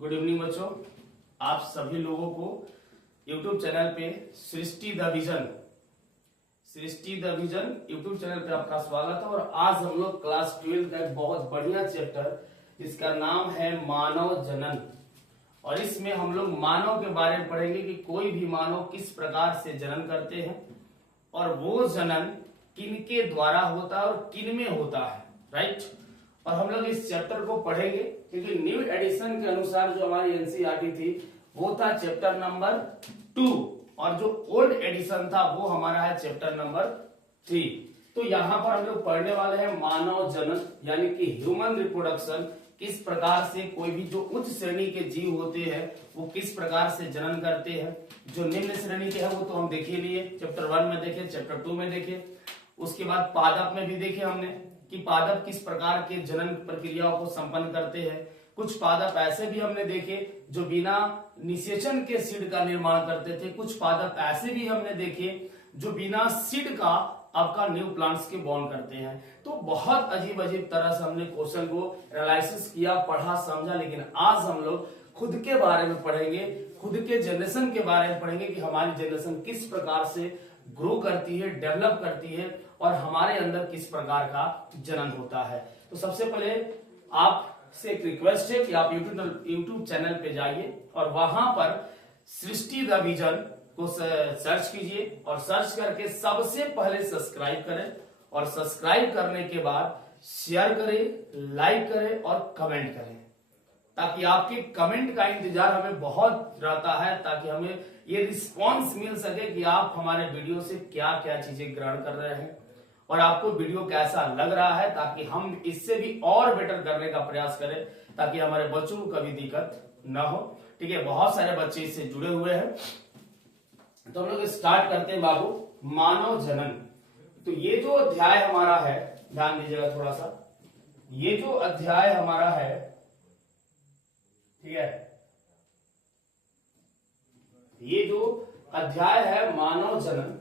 Good evening बच्चों, आप सभी लोगों को YouTube चैनल पे सृष्टि द विजन YouTube चैनल पे आपका स्वागत है। और आज हम लोग क्लास 12 का एक बहुत बढ़िया चैप्टर जिसका नाम है मानव जनन, और इसमें हम लोग मानव के बारे में पढ़ेंगे कि कोई भी मानव किस प्रकार से जनन करते हैं और वो जनन किन के द्वारा होता है और किन में होता है, राइट। और हम लोग इस चैप्टर को पढ़ेंगे क्योंकि न्यू एडिशन के अनुसार जो हमारी एनसीईआरटी थी वो था चैप्टर नंबर 2 और जो ओल्ड एडिशन था वो हमारा है चैप्टर नंबर 3। तो यहाँ पर हम लोग पढ़ने वाले हैं मानव जनन यानी कि ह्यूमन रिप्रोडक्शन, किस प्रकार से कोई भी जो उच्च श्रेणी के जीव होते हैं वो किस प्रकार से जनन करते हैं। जो निम्न श्रेणी के हैं वो तो हम देख ही लिए, चैप्टर 1 में देखे, चैप्टर 2 में देखे, उसके बाद पादप में भी देखे हमने कि पादप किस प्रकार के जनन प्रक्रियाओं को संपन्न करते हैं। कुछ पादप ऐसे भी हमने देखे जो बिना निषेचन के सीड का निर्माण करते थे, कुछ पादप ऐसे भी हमने देखे जो बिना सीड का आपका न्यू प्लांट्स के बॉर्न करते हैं। तो बहुत अजीब अजीब तरह से हमने क्वेश्चन को एनालिसिस किया, पढ़ा, समझा। लेकिन आज हम लोग खुद के बारे में पढ़ेंगे, खुद के जनरेशन के बारे में पढ़ेंगे कि हमारी जनरेशन किस प्रकार से ग्रो करती है, डेवलप करती है और हमारे अंदर किस प्रकार का जनन होता है। तो सबसे पहले आपसे एक रिक्वेस्ट है कि आप यूट्यूब चैनल पे जाइए और वहां पर सृष्टि द विजन को सर्च कीजिए और सर्च करके सबसे पहले सब्सक्राइब करें और सब्सक्राइब करने के बाद शेयर करें, लाइक करें और कमेंट करें, ताकि आपके कमेंट का इंतजार हमें बहुत रहता है, ताकि हमें ये रिस्पॉन्स मिल सके कि आप हमारे वीडियो से क्या क्या चीजें ग्रहण कर रहे हैं और आपको वीडियो कैसा लग रहा है, ताकि हम इससे भी और बेटर करने का प्रयास करें ताकि हमारे बच्चों को कभी दिक्कत ना हो। ठीक है, बहुत सारे बच्चे इससे जुड़े हुए हैं। तो हम लोग स्टार्ट करते हैं बाबू, मानव जनन। तो ये जो अध्याय हमारा है, ध्यान दीजिएगा थोड़ा सा, ये जो अध्याय हमारा है, ठीक है, ये जो अध्याय है मानव जनन,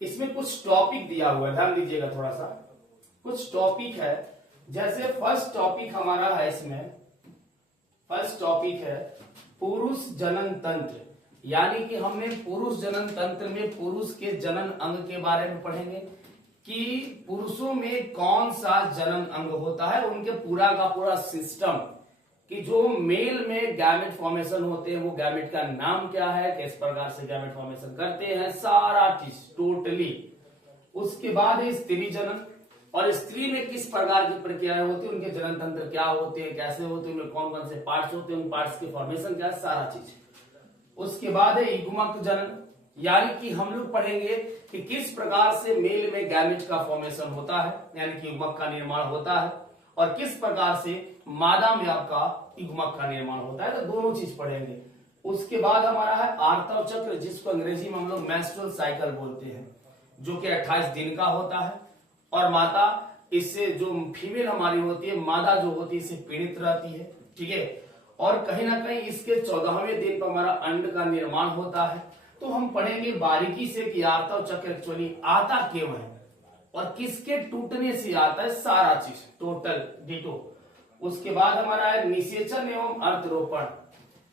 इसमें कुछ टॉपिक दिया हुआ है, ध्यान दीजिएगा थोड़ा सा। कुछ टॉपिक है, जैसे फर्स्ट टॉपिक हमारा है, इसमें फर्स्ट टॉपिक है पुरुष जनन तंत्र, यानी कि हमने पुरुष जनन तंत्र में पुरुष के जनन अंग के बारे में पढ़ेंगे कि पुरुषों में कौन सा जनन अंग होता है, उनके पूरा का पूरा सिस्टम, कि जो मेल में गैमेट फॉर्मेशन होते हैं वो गैमेट का नाम क्या है, किस प्रकार से गैमेट फॉर्मेशन करते हैं, सारा चीज टोटली। उसके बाद है स्त्री जनन, और स्त्री में किस प्रकार की प्रक्रियाएं होती है, उनके जनन तंत्र क्या होते हैं, कैसे होते हैं, उनमें कौन कौन से पार्ट्स होते हैं, उन पार्ट्स की फॉर्मेशन क्या है, सारा चीज। उसके बाद है युग्मक जनन, यानी कि हम लोग पढ़ेंगे कि किस प्रकार से मेल में गैमेट का फॉर्मेशन होता है, यानी कि युग्मक का निर्माण होता है, और किस प्रकार से मादा में आपका युग्मक का निर्माण होता है। तो दोनों चीज पढ़ेंगे। उसके बाद हमारा है आर्तव चक्र, जिसको अंग्रेजी में हम लोग मेंस्ट्रुअल साइकिल बोलते हैं, जो कि 28 दिन का होता है। और माता, इससे जो फीमेल हमारी होती है, मादा जो होती है, इससे पीड़ित रहती है, ठीक है। और कहीं ना कहीं इसके 14वें दिन पर हमारा अंड का निर्माण होता है। तो हम पढ़ेंगे बारीकी से कि आर्तव चक्र एक्चुअली आता क्यों है और किसके टूटने से आता है, सारा चीज टोटल डिटो। उसके बाद हमारा है निषेचन एवं अंतरोपण।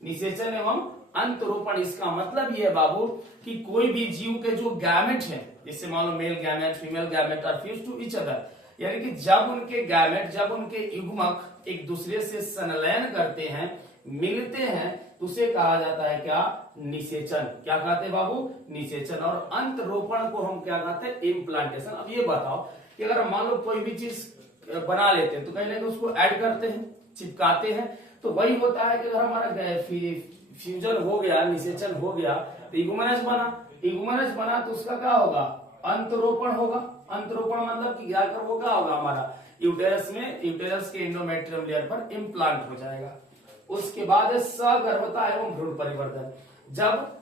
निषेचन एवं अंतरोपण, इसका मतलब ये है बाबू कि कोई भी जीव के जो गैमेट है, जैसे मान लो male gamete, female gamete are fuse to each other, यानी कि जब उनके गैमेट, जब उनके युग्मक एक दूसरे से संलयन करते हैं, मिलते हैं, तो उसे कहा जाता है क्या, निषेचन। क्या कहते हैं बाबू, निषेचन। और अंतरोपण को हम क्या कहते हैं, इम्प्लांटेशन। अब ये बताओ कि अगर मान लो कोई भी चीज बना लेते हैं तो कहीं ना कहीं उसको ऐड करते हैं, चिपकाते हैं, तो वही होता है कि अगर हमारा फ्यूजन हो गया, निषेचन हो गया, तो इगुमेनस बना तो उसका क्या होगा, अंतरोपण होगा। अंतरोपण मतलब कि क्या कर, वो क्या होगा, हमारा यूटेरस में, यूटेरस के एंडोमेट्रियम लेयर पर इम्प्लांट हो जाएगा। उसके बाद सगर्भता एवं भ्रूण परिवर्तन, जब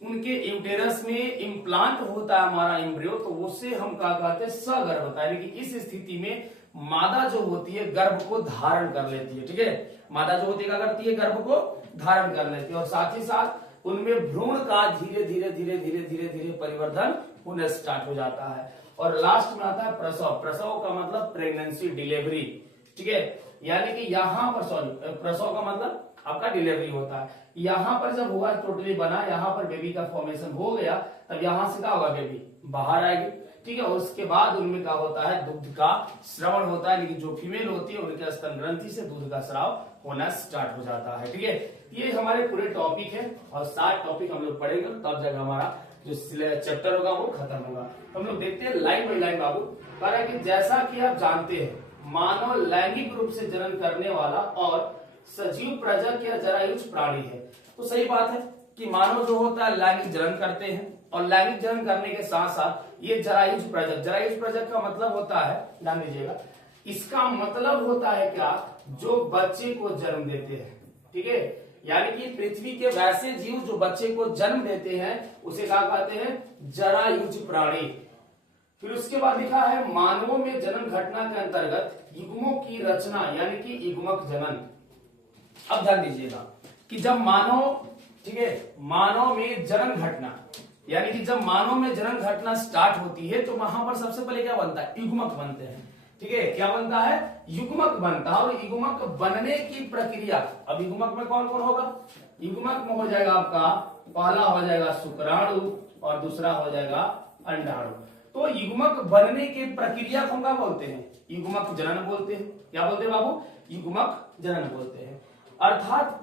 उनके यूटेरस में इम्प्लांट होता है हमारा एम्ब्रियो, तो उसे हम क्या कहते हैं, सगर्भता, यानी कि इस स्थिति में मादा जो होती है गर्भ को धारण कर लेती है, ठीक है। मादा जो होती है क्या करती है, गर्भ को धारण कर लेती है, और साथ ही साथ उनमें भ्रूण का धीरे धीरे धीरे धीरे धीरे धीरे परिवर्तन होने स्टार्ट हो जाता है। और लास्ट में आता है प्रसव। प्रसव का मतलब प्रेगनेंसी, डिलीवरी, ठीक है। यानी कि यहाँ पर सॉरी प्रसव का मतलब आपका डिलीवरी होता है। यहाँ पर जब हुआ टोटली बना, यहाँ पर बेबी का फॉर्मेशन हो गया, तब यहाँ से क्या होगा, बेबी बाहर आएगी। ठीक है, उसके बाद उनमें क्या होता है, दुग्ध का श्रवण होता है, लेकिन जो फीमेल होती है उनके स्तन ग्रंथि से दूध का स्राव होना स्टार्ट हो जाता है। ठीक है, ये हमारे पूरे टॉपिक है और 7 टॉपिक हम लोग पढ़ेंगे, तब जब हमारा जो चैप्टर होगा वो खत्म होगा। तो हम लोग देखते हैं लाइन बाई लाइन। बाबू कह रहा है कि जैसा कि आप जानते हैं, मानव लैंगिक रूप से जनन करने वाला और सजीव प्रजनक या जरायुज प्राणी है। तो सही बात है कि मानव जो होता है लैंगिक जनन करते हैं, और लैंगिक जनन करने के साथ साथ ये जरायुज प्रजक, जरायुज प्रजक का मतलब होता है, ध्यान दीजिएगा, इसका मतलब होता है क्या, जो बच्चे को जन्म देते हैं। ठीक है, यानी कि पृथ्वी के वैसे जीव जो बच्चे को जन्म देते हैं उसे क्या कहते हैं, जरायुज प्राणी। फिर उसके बाद लिखा है मानवों में जनन घटना के अंतर्गत युग्मों की रचना यानी कि युग्मक जनन। अब ध्यान दीजिएगा कि जब मानव, ठीक है, मानव में जनन घटना यानी कि जब मानव में जनन घटना स्टार्ट होती है तो वहां पर सबसे पहले क्या बनता है, युग्मक बनते हैं। ठीक है, क्या बनता है, युग्मक बनता है। और युग्मक बनने की प्रक्रिया, अब युग्मक में कौन कौन होगा, युग्मक में हो जाएगा आपका, पहला हो जाएगा शुक्राणु और दूसरा हो जाएगा अंडाणु। तो युग्मक बनने की प्रक्रिया को हम क्या बोलते हैं, युग्मक जनन बोलते हैं। क्या बोलते हैं बाबू, युग्मक जनन बोलते हैं। अर्थात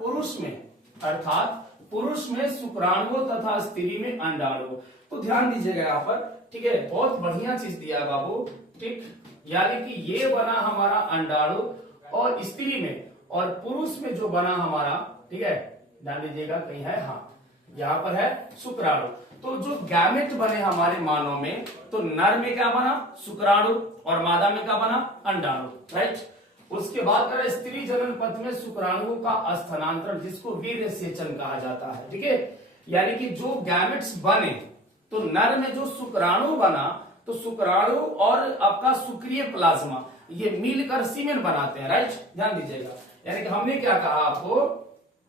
पुरुष में शुक्राणु तथा स्त्री में अंडाणु। तो ध्यान दीजिएगा यहाँ पर, ठीक है, बहुत बढ़िया चीज दिया है बाबू। ठीक, यानी कि ये बना हमारा अंडाणु और स्त्री में, और पुरुष में जो बना हमारा, ठीक है, ध्यान दीजिएगा कहीं है, हाँ यहाँ पर है शुक्राणु। तो जो गैमेट बने हमारे मानव में, तो नर में क्या बना, शुक्राणु, और मादा में क्या बना, अंडाणु। राइट, उसके बाद कर स्त्री जनन पथ में शुक्राणुओं का स्थानांतरण, जिसको वीर्य सेचन कहा जाता है। ठीक है, यानी कि जो गैमेट्स बने, तो नर में जो शुक्राणु बना, तो शुक्राणु और आपका शुक्रिय प्लाज्मा ये मिलकर सीमेन बनाते हैं। राइट, ध्यान दीजिएगा, यानी कि हमने क्या कहा आपको,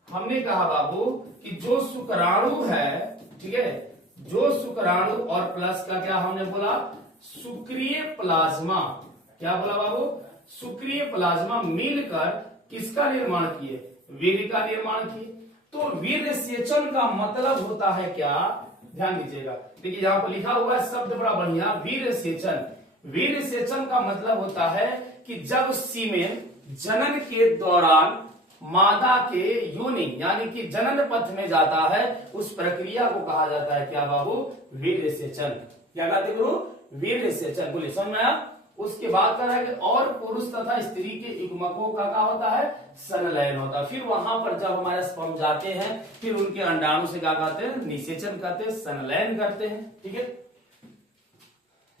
हमने कहा बाबू कि जो शुक्राणु है, ठीक है, जो शुक्राणु और प्लस का क्या हमने बोला, शुक्रिय प्लाज्मा, क्या बोला बाबू, शुक्रिय प्लाज्मा मिलकर किसका निर्माण किए, वीर्य का निर्माण किए। तो वीर्य सेचन का मतलब होता है क्या, ध्यान दीजिएगा, देखिए यहाँ पर लिखा हुआ है शब्द बड़ा बढ़िया, वीर्य सेचन। वीर्य सेचन का मतलब होता है कि जब सीमेन जनन के दौरान मादा के योनि यानी कि जनन पथ में जाता है, उस प्रक्रिया को कहा जाता है क्या बाबू, वीर्य सेचन। क्या कहते गुरु, वीर्य सेचन। बोलिए, समझ में आया। उसके बाद कह रहा है कि और पुरुष तथा स्त्री के युग्मकों का क्या होता है, संलयन होता है। फिर वहां पर जब हमारे स्पर्म जाते हैं, फिर उनके अंडाणु से क्या कहते हैं, निषेचन करते हैं, संलयन करते हैं। ठीक है,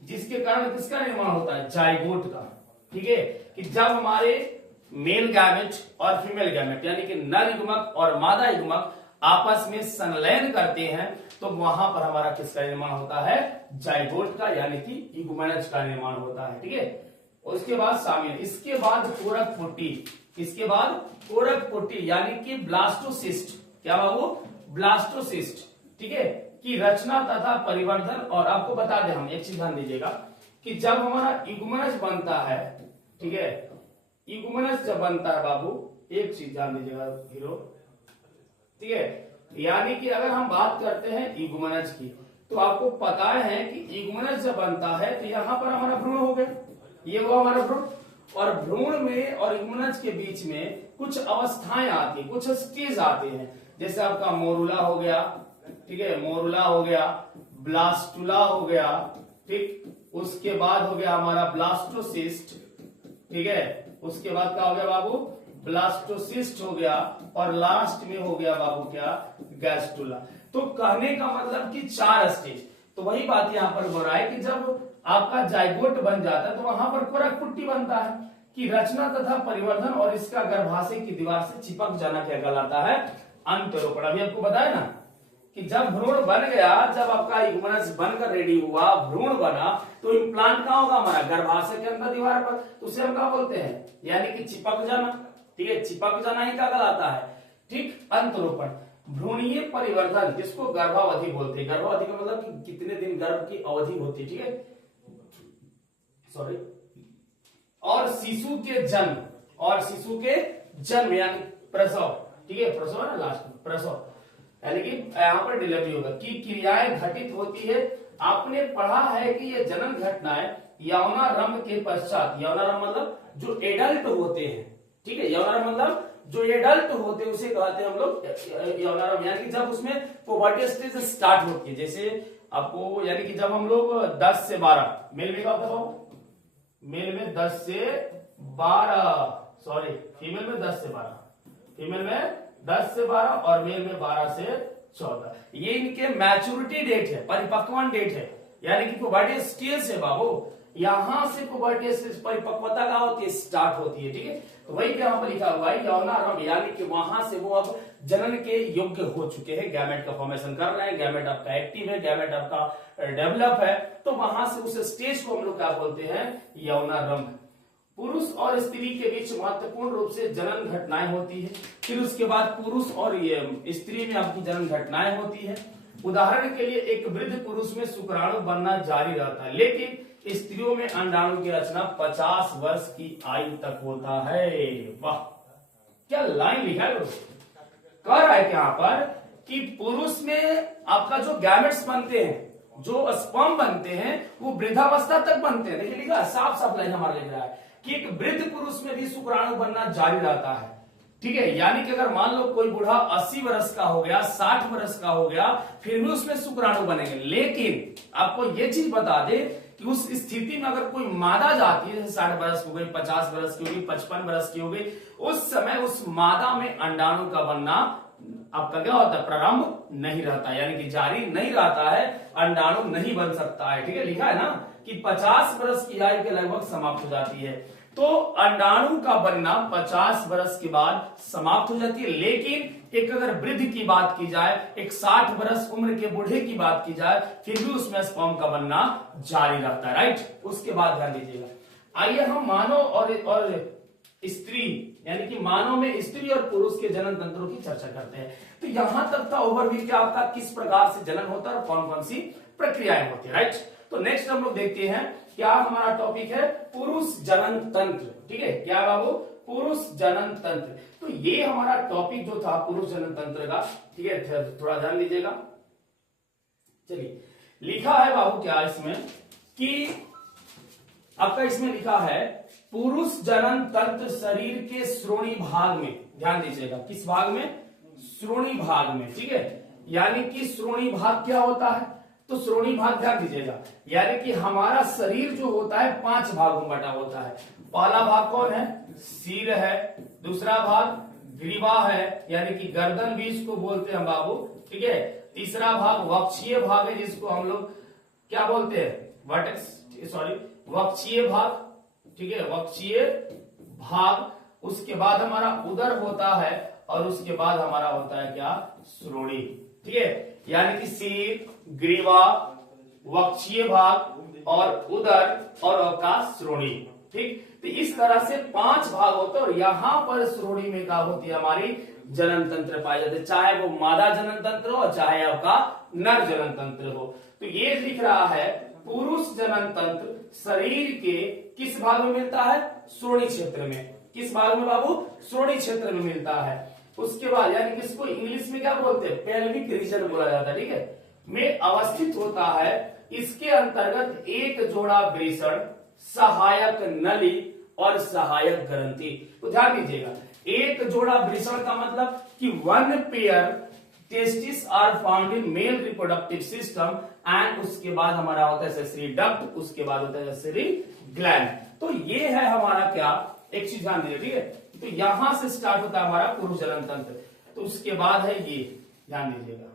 जिसके कारण किसका निर्माण होता है, जाइगोट का। ठीक है, कि जब हमारे मेल गैमेट और फीमेल गैमेट यानी कि नर युग्मक और मादा युग्मक आपस में संलयन करते हैं, तो वहां पर हमारा किसका निर्माण होता है, जाइगोट का, यानी कि युग्मनज का निर्माण होता है। ठीक है, उसके बाद सामिल, इसके बाद कोरक पुट्टी, इसके बाद कोरक पुट्टी यानी कि ब्लास्टोसिस्ट। क्या बाबू, ब्लास्टोसिस्ट। ठीक है, की रचना तथा परिवर्धन। और आपको बता दें हम एक चीज ध्यान दीजिएगा कि जब हमारा युग्मनज बनता है, ठीक है, युग्मनज जब बनता है बाबू, एक चीज ध्यान दीजिएगा हीरो, ठीक है, यानी कि अगर हम बात करते हैं युग्मनज की, तो आपको पता है कि युग्मनज जब बनता है तो यहाँ पर हमारा भ्रूण हो गया, ये वो हमारा भ्रूण, और भ्रूण में और युग्मनज के बीच में कुछ अवस्थाएं आती, कुछ स्टेज आते हैं, जैसे आपका मोरुला हो गया, ठीक है, मोरुला हो गया, ब्लास्टुला हो गया, ठीक, उसके बाद हो गया हमारा ब्लास्टोसिस्ट। ठीक है, उसके बाद क्या हो गया बाबू, ब्लास्टोसिस्ट हो गया, और लास्ट में हो गया बाबू क्या, गैस्टुला। तो कहने का मतलब कि 4 स्टेज। तो वही बात यहाँ पर हो रहा है कि जब आपका जाइगोट बन जाता है तो वहां पर कोरक पुट्टी बनता है, कि रचना तथा परिवर्धन और इसका गर्भाशय की दीवार से चिपक जाना क्या कहलाता है, अंतरोपण। अभी आपको बताया ना कि जब भ्रूण बन गया, जब आपका युग्मनज बनकर रेडी हुआ, भ्रूण बना, तो इम्प्लांट कहाँ होगा हमारा, गर्भाशय के अंदर दीवार पर, तो उसे हम क्या बोलते हैं, यानी कि चिपक जाना। ठीक है, चिपक जाना ही क्या कहलाता है, ठीक, अंतरोपण। भ्रूणीय परिवर्धन, जिसको गर्भावधि बोलते हैं, गर्भावधि का मतलब कि कितने दिन गर्भ की अवधि होती है। ठीक है, सॉरी, और शिशु के जन्म, और शिशु के जन्म यानी प्रसव, ठीक है, प्रसव है ना लास्ट में, प्रसव यानी कि यहाँ पर डिलीवरी होगा की क्रियाएं घटित होती है। आपने पढ़ा है कि ये जनन घटनाएं यौनारंभ के पश्चात, यौनारंभ मतलब जो एडल्ट होते हैं, ठीक है, यौनारंभ मतलब जो एडल्ट होते हैं उसे कहते हैं हम लोग यौनारंभ, यानी कि जब उसमें पुबर्टी स्टेज स्टार्ट होती है। जैसे आपको यानी कि जब हम लोग 10 से 12 मेल में क्या होता है, मेल में 10 से 12, सॉरी फीमेल में 10 से 12, फीमेल में 10 से 12 और मेल में 12 से 14, ये इनके मैच्योरिटी डेट है, परिपक्वन डेट है, यानी कि पुबर्टी स्टेज है बाबू, यहां से पुबर्टी स्टेज परिपक्वता का होती है, स्टार्ट होती है, ठीक है। तो वही यहाँ पर लिखा हुआ है यौनारंभ, यानी कि वहां से वो अब जनन के योग्य हो चुके हैं, गैमेट का फॉर्मेशन कर रहे हैं, गैमेट आपका एक्टिव है, गैमेट आपका डेवलप है, तो वहां से उस स्टेज को हम लोग क्या बोलते हैं, यौनारंभ। पुरुष और स्त्री के बीच महत्वपूर्ण रूप से जनन घटनाएं होती है, फिर उसके बाद पुरुष और ये स्त्री में आपकी जनन घटनाएं होती है। उदाहरण के लिए एक वृद्ध पुरुष में शुक्राणु बनना जारी रहता है, लेकिन स्त्रियों में अंडाणु की रचना 50 वर्ष की आयु तक होता है। वाह क्या लाइन लिखा है, कह रहा है यहाँ पर कि पुरुष में आपका जो गैमेट्स बनते हैं, जो स्पर्म बनते हैं, वो वृद्धावस्था तक बनते हैं। देखिए लिखा साफ साफ लाइन हमारा लिख रहा है कि एक वृद्ध पुरुष में भी शुक्राणु बनना जारी रहता है, ठीक है, यानी कि अगर मान लो कोई बूढ़ा 80 वर्ष का हो गया, 60 वर्ष का हो गया, फिर भी उसमें शुक्राणु बनेंगे। लेकिन आपको ये चीज बता दे कि उस स्थिति में अगर कोई मादा जाती है, जैसे 60 वर्ष हो गई, 50 वर्ष की हो गई, 55 वर्ष की हो गई, उस समय उस मादा में अंडाणु का बनना आपका क्या होता है, प्रारंभ नहीं रहता, यानी कि जारी नहीं रहता है, अंडाणु नहीं बन सकता है, ठीक है। लिखा है ना कि 50 वर्ष की आयु के लगभग समाप्त हो जाती है, तो अंडाणु का बनना 50 वर्ष के बाद समाप्त हो जाती है। लेकिन एक अगर वृद्ध की बात की जाए, एक 60 वर्ष उम्र के बूढ़े की बात की जाए, फिर भी उसमें स्पर्म का बनना जारी रहता है, राइट। उसके बाद ध्यान दीजिएगा, आइए हम मानव और स्त्री यानी कि मानव में स्त्री और पुरुष के जनन तंत्रों की चर्चा करते हैं। तो यहां तक था ओवरव्यू क्या आपका, किस प्रकार से जनन होता है और कौन कौन सी प्रक्रियाएं होती है, राइट। तो नेक्स्ट हम लोग देखते हैं क्या हमारा टॉपिक है, पुरुष जनन तंत्र, ठीक है, क्या बाबू, पुरुष जनन तंत्र। तो ये हमारा टॉपिक जो था पुरुष जनन तंत्र का, ठीक है, थोड़ा ध्यान दीजिएगा। चलिए लिखा है बाबू क्या इसमें कि आपका इसमें लिखा है पुरुष जनन तंत्र शरीर के श्रोणी भाग में, ध्यान दीजिएगा, किस भाग में, श्रोणी भाग में, ठीक है। यानी कि श्रोणी भाग क्या होता है, तो श्रोणी भाग ध्यान दीजिएगा, यानी कि हमारा शरीर जो होता है 5 भागों में बटा होता है। पहला भाग कौन है, सिर है, दूसरा भाग ग्रीवा है, यानी कि गर्दन भी इसको बोलते हैं बाबू, ठीक है। तीसरा भाग वक्षीय भाग है, जिसको हम लोग क्या बोलते हैं, वर्टेक्स, सॉरी वक्षीय भाग, ठीक है, वक्षीय भाग। उसके बाद हमारा उदर होता है और उसके बाद हमारा होता है क्या, श्रोणी, ठीक है, यानी कि सिर, ग्रीवा, वक्षीय भाग और उदर और अवकाश श्रोणी, ठीक। तो इस तरह से 5 भाग होते हैं और यहाँ पर श्रोणी में क्या होती है, हमारी जनन तंत्र पाए जाते हैं, चाहे वो मादा जनन तंत्र हो चाहे आपका नर जनन तंत्र हो। तो ये लिख रहा है पुरुष जनन तंत्र शरीर के किस भाग में मिलता है, श्रोणी क्षेत्र में। किस भाग में बाबू, श्रोणी क्षेत्र में मिलता है। उसके बाद यानी कि इसको इंग्लिश में क्या बोलते हैं, पेल्विक रीजन बोला जाता है, ठीक है, में अवस्थित होता है। इसके अंतर्गत एक जोड़ा वृषण, सहायक नली और सहायक ग्रंथि। तो ध्यान दीजिएगा, एक जोड़ा वृषण का मतलब कि 1 pair testes are found in male reproductive system and उसके बाद हमारा होता है सेसरी डक्ट, उसके बाद होता है सेसरी ग्लैंड। तो ये है हमारा क्या, एक चीज ध्यान दीजिए, ठीक है। तो यहां से स्टार्ट होता है हमारा पुरुष जनन तंत्र, तो उसके बाद है ये, ध्यान दीजिएगा,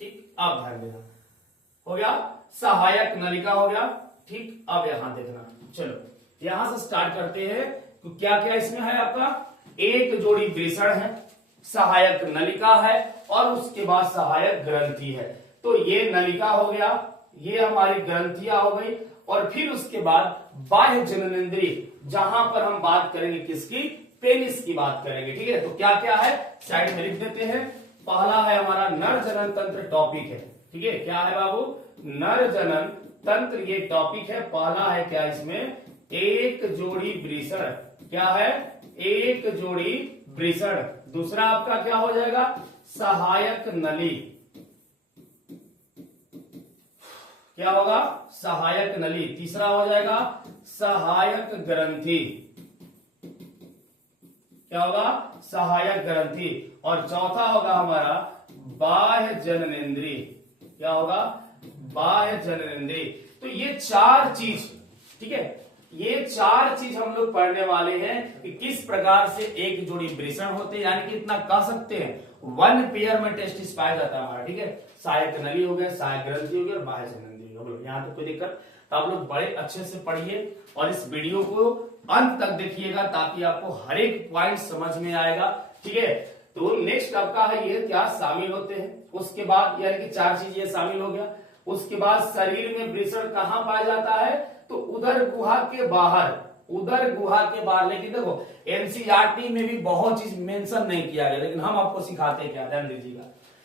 ठीक। अब ध्यान देना, हो गया सहायक नलिका हो गया, ठीक। अब यहां देखना, चलो यहां से स्टार्ट करते हैं। तो क्या क्या इसमें है आपका, एक जोड़ी वृषण है, सहायक नलिका है और उसके बाद सहायक ग्रंथि है। तो ये नलिका हो गया, ये हमारी ग्रंथियां हो गई और फिर उसके बाद बाह्य जननेंद्रिय, जहां पर हम बात करेंगे किसकी, पेनिस की बात करेंगे, ठीक है। तो क्या क्या है साइड में लिख देते हैं। पहला है हमारा नर जनन तंत्र टॉपिक है, ठीक है, क्या है बाबू, नर जनन तंत्र ये टॉपिक है। पहला है क्या इसमें, एक जोड़ी वृषण, क्या है, एक जोड़ी वृषण। दूसरा आपका क्या हो जाएगा, सहायक नली, क्या होगा, सहायक नली। तीसरा हो जाएगा सहायक ग्रंथि, क्या होगा, सहायक ग्रंथि। और चौथा होगा हमारा बाह्य जननेंद्रिय, क्या होगा, बाह्य जननेंद्रिय। तो ये चार चीज, ठीक है, ये चार चीज हम लोग पढ़ने वाले हैं कि किस प्रकार से एक जोड़ी वृषण होते हैं, यानी कि इतना कह सकते हैं वन पेयर में टेस्टिस पाया जाता है हमारा, ठीक है। सहायक नली हो गया, सहायक ग्रंथि हो गया और बाह्य जननेंद्रिय हो गया। यहाँ तो कोई दिक्कत, तो आप लोग बड़े अच्छे से पढ़िए और इस वीडियो को अंत तक देखिएगा ताकि आपको हर एक पॉइंट समझ में आएगा, ठीक है। तो नेक्स्ट आपका है ये क्या शामिल होते हैं, उसके बाद यानी कि चार चीज ये शामिल हो गया। उसके बाद शरीर में वृषण कहाँ पाया जाता है, तो उदर गुहा के बाहर, उदर गुहा के बाहर। लेकिन देखो एनसीईआरटी में भी बहुत चीज मेंशन नहीं किया गया, लेकिन हम आपको सिखाते क्या, ध्यान दीजिएगा।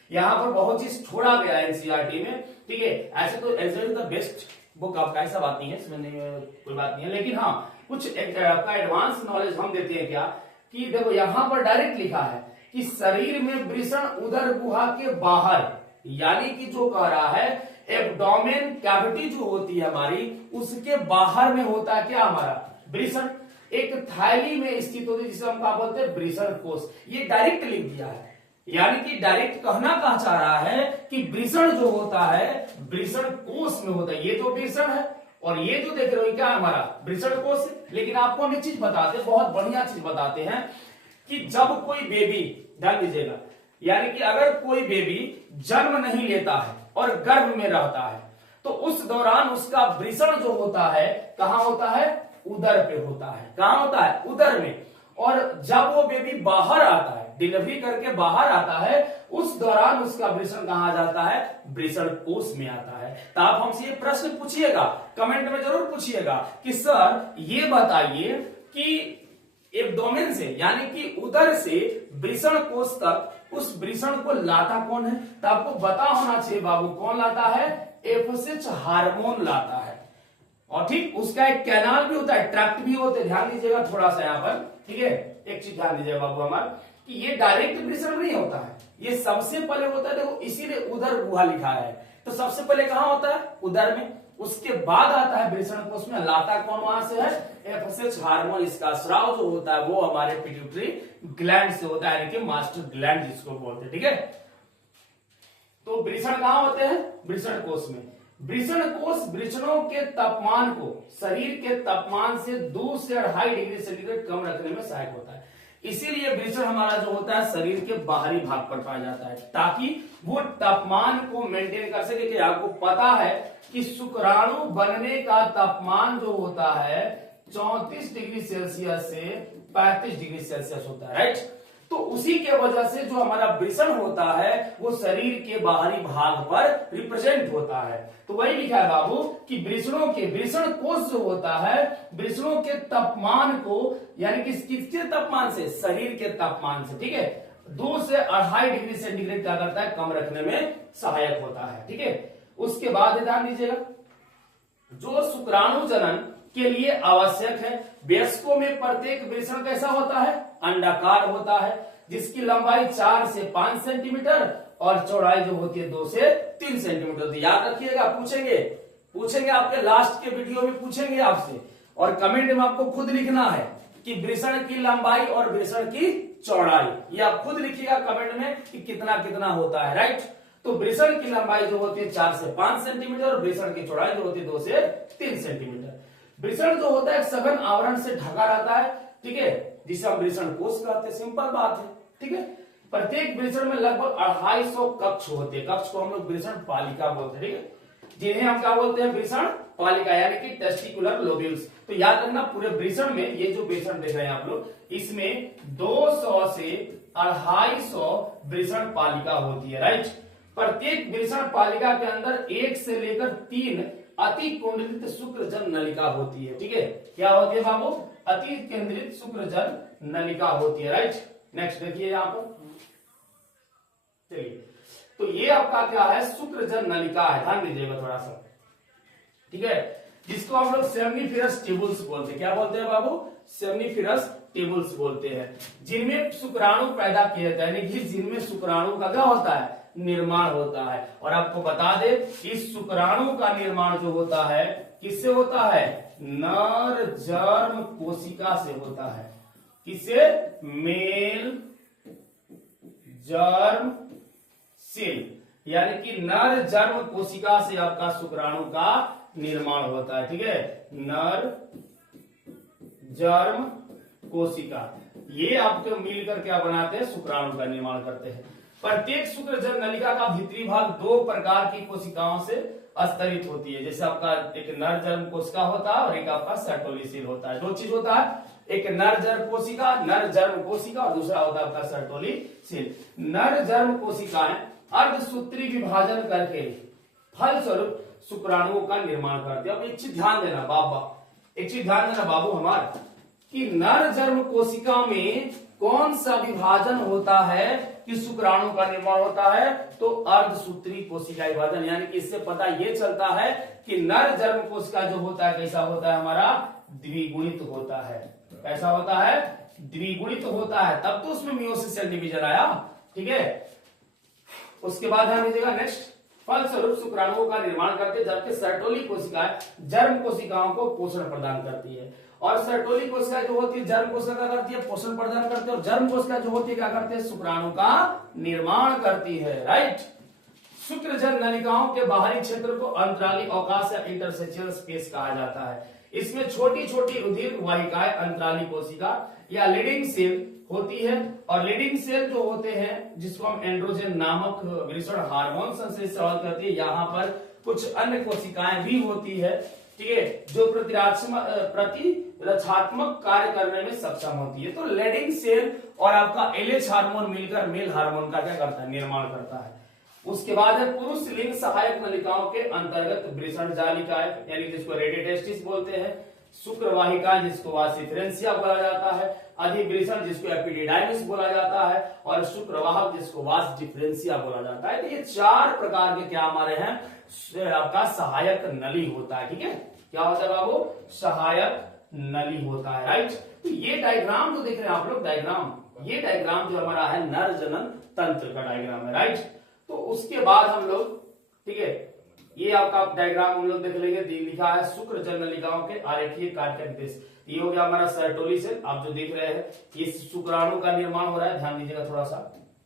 यहाँ पर बहुत चीज छोड़ा गया है एनसीईआरटी में, ठीक है। ऐसे तो एनसीईआरटी द बेस्ट बुक आपका, ऐसा बात नहीं है, समझने में कोई बात नहीं है। लेकिन हाँ कुछ आपका एडवांस नॉलेज हम देते हैं क्या, कि देखो यहाँ पर डायरेक्ट लिखा है कि शरीर में वृषण उदर गुहा के बाहर, यानी कि जो कह रहा है एब्डोमेन कैविटी जो होती है हमारी, उसके बाहर में होता है क्या, हमारा वृषण। एक थैली में स्थित होती है जिसे हम क्या बोलते हैं, वृषण कोष। ये डायरेक्ट लिख दिया है, यानी कि डायरेक्ट कहना क्या चाह रहा है कि वृषण जो होता है वृषण कोष में होता है। ये जो वृषण है और ये जो देख रहे हो क्या है, हमारा वृषण कोष। लेकिन आपको हम एक चीज बताते हैं, बहुत बढ़िया चीज बताते हैं, कि जब कोई बेबी, ध्यान दीजिएगा, यानी कि अगर कोई बेबी जन्म नहीं लेता है और गर्भ में रहता है, तो उस दौरान उसका वृषण जो होता है कहां होता है, उदर पे होता है। कहां होता है, उदर में। और जब वो बेबी बाहर आता है, डिलीवरी करके बाहर आता है, उस दौरान उसका वृषण कहां जाता है, वृषण कोष में आता है। तो आप हमसे ये प्रश्न पूछिएगा, कमेंट में जरूर पूछिएगा कि सर ये बताइए कि एब्डोमेन से यानी कि उदर से वृषण कोष तक उस वृषण को लाता कौन है। तो आपको पता होना चाहिए बाबू, कौन लाता है, एफएसएच हार्मोन लाता है। और ठीक उसका एक कैनाल भी होता है, ट्रैक्ट भी होते हैं, ध्यान दीजिएगा थोड़ा सा यहाँ पर, ठीक है। एक चीज ध्यान दीजिएगा बाबू हमारा, कि ये डायरेक्ट वृषण नहीं होता है, ये सबसे पहले होता है, देखो इसीलिए उदर गुहा लिखा है। तो सबसे पहले कहां होता है, उदर में, उसके बाद आता है वृषण कोष में। लाता कौन वहां से है, एफएसएच हार्मोन। इसका स्राव जो होता है वो हमारे पिट्यूटरी ग्लैंड से होता है, यानी कि मास्टर ग्लैंड जिसको बोलते हैं, ठीक है। तो वृषण कहां होते हैं, वृषण कोष में। वृषण कोष वृषणों के तापमान को शरीर के तापमान से 2 से 2.5 डिग्री सेंटीग्रेड कम रखने में सहायक होता है। इसीलिए वृषण हमारा जो होता है शरीर के बाहरी भाग पर पाया जाता है, ताकि वो तापमान को मेंटेन कर सके। कि आपको पता है कि शुक्राणु बनने का तापमान जो होता है 34 डिग्री सेल्सियस से 35 डिग्री सेल्सियस होता है, राइट। तो उसी के वजह से जो हमारा वृषण होता है वो शरीर के बाहरी भाग पर रिप्रेजेंट होता है। तो वही लिखा है बाबू कि वृषणों के, वृषण कोष जो होता है वृषणों के तापमान को, यानी कि किसके तापमान से, शरीर के तापमान से, ठीक है, 2 से 2.5 डिग्री सेंटीग्रेड क्या करता है, कम रखने में सहायक होता है, ठीक है। उसके बाद ध्यान दीजिएगा, जो शुक्राणु जनन के लिए आवश्यक है, वयस्कों में प्रत्येक वृषण कैसा होता है, अंडाकार होता है, जिसकी लंबाई 4 से 5 सेंटीमीटर और चौड़ाई जो होती है 2 से 3 सेंटीमीटर। तो याद रखिएगा, पूछेंगे आपके लास्ट के वीडियो में पूछेंगे आपसे, और कमेंट में आपको खुद लिखना है कि वृषण की लंबाई और वृषण की चौड़ाई, ये आप खुद लिखिएगा कमेंट में कि कितना कितना होता है, राइट। तो वृषण की लंबाई जो होती है 4 से 5 सेंटीमीटर और वृषण की चौड़ाई जो होती है 2 से 3 सेंटीमीटर। वृषण जो होता है सघन आवरण से ढका रहता है, ठीक है, जिसे हम वृषण कोष कहते हैं। सिंपल बात है, ठीक है। प्रत्येक वृषण में लगभग 250 कक्ष होते हैं। कक्ष को हम लोग वृषण पालिका बोलते हैं, ठीक है, जिन्हें हम क्या बोलते हैं, वृषण पालिका, यानी कि टेस्टिकुलर लोब्यूल्स। तो याद रखना पूरे वृषण में, ये जो वृषण देख रहे हैं आप लोग, इसमें 200 से 250 वृषण पालिका होती है, राइट। प्रत्येक वृषण पालिका के अंदर 1 से लेकर 3 अति कुंडलित शुक्रजन नलिका होती है, ठीक है। क्या होती है बाबू, अति केंद्रित शुक्रजन नलिका होती है, राइट। नेक्स्ट देखिए यहां पर, चलिए, तो ये आपका क्या है, शुक्रजन नलिका है, ध्यान दीजिएगा थोड़ा सा, ठीक है। जिसको हम लोग सेमनीफेरस टेबल्स बोलते हैं। क्या बोलते हैं बाबू? सेमनीफेरस टेबल्स बोलते हैं, जिनमें शुक्राणु पैदा किए जाते हैं, यानी कि जिनमें शुक्राणु का क्या होता है? निर्माण होता है। और आपको बता दे, इस शुक्राणु का निर्माण जो होता है किससे होता है? नर जर्म कोशिका से होता है। किससे? मेल जर्म सेल, यानी कि नर जर्म कोशिका से आपका शुक्राणु का निर्माण होता है। ठीक है, नर जर्म कोशिका, ये आपको मिलकर क्या बनाते हैं? शुक्राणु का निर्माण करते हैं। प्रत्येक शुक्रजन नलिका का भीतरी भाग दो प्रकार की कोशिकाओं से स्तरित होती है। जैसे आपका एक नर जर्म कोशिका होता है और एक आपका सर्टोली सेल होता है। दो चीज होता है, एक नर जर्म कोशिका, नर जर्म कोशिका, और दूसरा होता है आपका सर्टोली सेल। नर जर्म कोशिकाएं अर्धसूत्री विभाजन करके फलस्वरूप शुक्राणुओं का निर्माण करते हैं। अब एक चीज ध्यान देना बाबू हमारा, कि नर जर्म कोशिका में कौन सा विभाजन होता है कि शुक्राणु का निर्माण होता है? तो अर्धसूत्री कोशिका विभाजन। यानी कि इससे पता ये चलता है कि नर जर्म कोशिका जो होता है कैसा होता है? हमारा द्विगुणित होता है। कैसा होता है? द्विगुणित होता है, तब तो उसमें मियोसिस सेल डिवीजन आया। ठीक है, उसके बाद ध्यान दीजिएगा नेक्स्ट, फलस्वरूप शुक्राणुओं का निर्माण करते हैं, जबकि सर्टोली कोशिकाएं जर्म कोशिकाओं को पोषण प्रदान करती है। और सर्टोली कोशिका जो होती है जर्म कोशिका क्या करती है? पोषण प्रदान करती है। और जर्म कोशिका जो होती है क्या करती है? शुक्राणु का निर्माण करती है। राइट। शुक्रजन नलिकाओं के बाहरी क्षेत्र को अंतराली अवकाश या इंटरसेक्शनल स्पेस कहा जाता है। इसमें छोटी छोटी रुधिर वाहिकाएं अंतराली कोशिका या लीडिंग सेल होती है। और लीडिंग सेल जो होते हैं, जिसको हम एंड्रोजन नामक वृषण हार्मोन संश्लेषण सवाल करती है, यहाँ पर कुछ अन्य कोशिकाएं भी होती है। ठीक है, जो प्रतिरक्षात्मक कार्य करने में सक्षम होती है। तो लीडिंग सेल और आपका एलएच हार्मोन मिलकर मेल हार्मोन का क्या करता है? निर्माण करता है। उसके बाद है पुरुष लिंग सहायक नलिकाओं के अंतर्गत वृषण जालिकाएं, यानी जिसको रेडिटेस्टिस बोलते हैं, शुक्रवाहिका जिसको वास डिफरेंशिया बोला जाता है, अधिवृषण जिसको एपिडिडाइमिस बोला जाता है, और शुक्रवाहक जिसको वास डिफरेंशिया बोला जाता है। तो ये चार प्रकार के क्या हमारे हैं? आपका सहायक नली होता है। ठीक है, क्या होता है बाबू? सहायक नली होता है। राइट। तो ये डायग्राम जो देख रहे हैं आप लोग, ये डायग्राम जो हमारा है नर जनन तंत्र का डायग्राम है। राइट। तो उसके बाद हम लोग, ठीक है, ये आपका डायग्राम हम लोग देख लेंगे। लिखा है शुक्रजन नलिकाओं के आरेखीय कार्य का निर्देश। ये हो गया हमारा सर्टोली सेल, आप जो देख रहे हैं ये शुक्राणु का निर्माण हो रहा है, ध्यान दीजिएगा थोड़ा सा।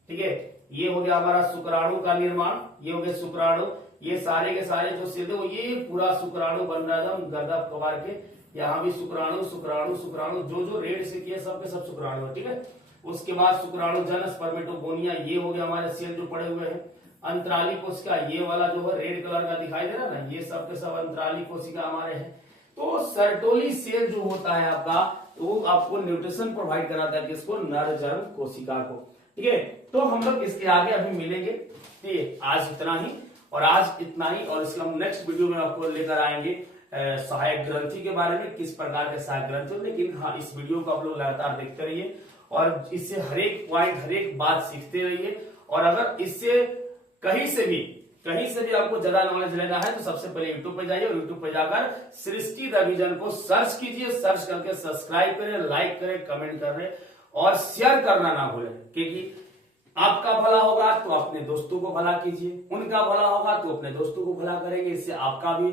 ठीक है, ये हो गया हमारा शुक्राणु का निर्माण, ये हो गया शुक्राणु, ये सारे के सारे जो सेल है ये पूरा शुक्राणु बन रहा था गर्दा कबार के। यहाँ भी शुक्राणु शुक्राणु शुक्राणु, जो जो रेड से किया सब के सब शुक्राणु है। ठीक है, उसके बाद शुक्राणु जन स्पर्मेटोगोनिया, ये हो गया हमारे सेल जो पड़े हुए हैं। अंतराली कोशिका, ये वाला जो है रेड कलर का दिखाई दे रहा है ना, ये सब के सब अंतराली कोशिका हमारे हैं। तो सर्टोली सेल जो होता है आपका, वो आपको न्यूट्रिशन प्रोवाइड कराता है किसको? नर जर्म कोशिका को। ठीक है, तो हम लोग इसके आगे अभी मिलेंगे। ठीक है, आज इतना ही, और आज इतना ही, और इसके हम नेक्स्ट वीडियो में आपको लेकर आएंगे सहायक ग्रंथि के बारे में, किस प्रकार के सहायक ग्रंथि। लेकिन हाँ, इस वीडियो को आप लोग लगातार देखते रहिए और इससे हर एक पॉइंट हर एक बात सीखते रहिए। और अगर इससे कहीं से भी आपको ज्यादा नॉलेज लेना है तो सबसे पहले यूट्यूब पे जाइए और यूट्यूब पे जाकर सृष्टि द विजन को सर्च कीजिए। सर्च करके सब्सक्राइब करें, लाइक करें, कमेंट करें और शेयर करना ना भूलें, क्योंकि आपका भला होगा तो अपने दोस्तों को भला कीजिए, उनका भला होगा तो अपने दोस्तों को भला करेंगे। इससे आपका भी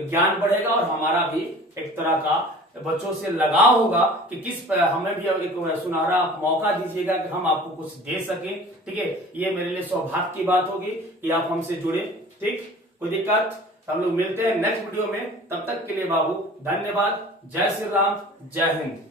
ज्ञान बढ़ेगा और हमारा भी एक तरह का बच्चों से लगाव होगा कि हमें भी एक सुनहरा मौका दीजिएगा कि हम आपको कुछ दे सकें। ठीक है, ये मेरे लिए सौभाग्य की बात होगी कि आप हमसे जुड़े। ठीक, कोई दिक्कत? हम लोग मिलते हैं नेक्स्ट वीडियो में, तब तक के लिए बाबू धन्यवाद। जय श्री राम, जय हिंद।